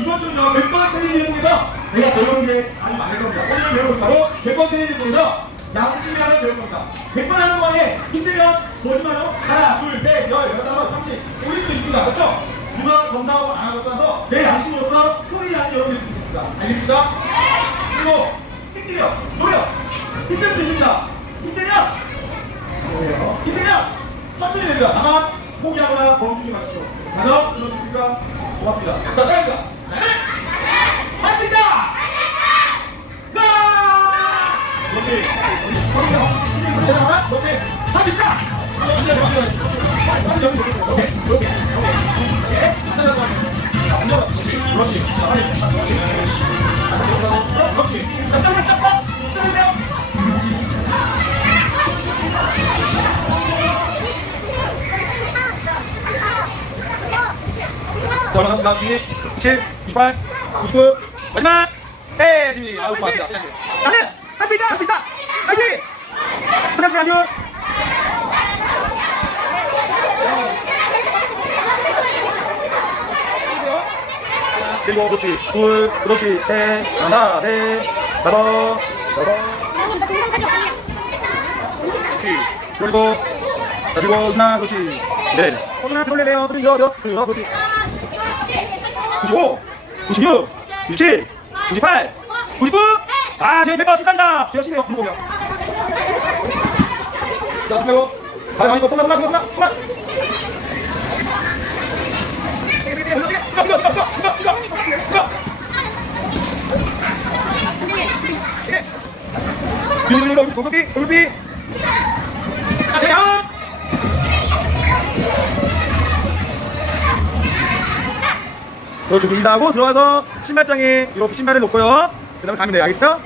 이번 주는요, 몇번 챌린지를 통해서 내가 배우는 게 아주 많을 겁니다. 오늘 배우는 바로 몇번 챌린지를 통해서 양심이라는 배울 겁니다. 100번 하는 동안에 힘들면 보지마요. 하나, 둘, 셋, 열, 열다섯, 삼십. 수도 있습니다. 그렇죠? 누가 검사하고 안 하고 따라서 내 양심으로서 소리 나는 여러분이 있습니다. 알겠습니까? 그리고 힘들려, 노려. 힘들 수 있습니다. 힘들면? 힘들면 천천히 됩니다. 다만 포기하거나 멈추지 마십시오. 자녀 들어주니까 고맙습니다. 자, 따라합니다. 전화가서 다음 중에 7, 98, 99 마지막! 에 지민이. 아우 고맙습니다. 안녕 할 수 있다! 할 수 있다! 화이팅! 사장님 안녕! 그리고 그렇지 둘 그렇지. 셋 하나 넷 다섯 여섯. 그리고 자 그리고 하나? 그렇지. 네. 하나 들어올래요 들어 들어 들어 그렇지. 95 96 97 98 99 아, 제 대박 간다. 열심히 해요. 공격. 자, 그리고 가자 많이 꼬마 꼬마 꼬마 꼬마. 이거 이거 이거 이거 이거 이거. 이리로 골비 골비. 가세요. 그렇죠. 밀다하고 들어와서 신발장에 이렇게 신발을 놓고요. 그 다음에 가면 돼요 알겠어?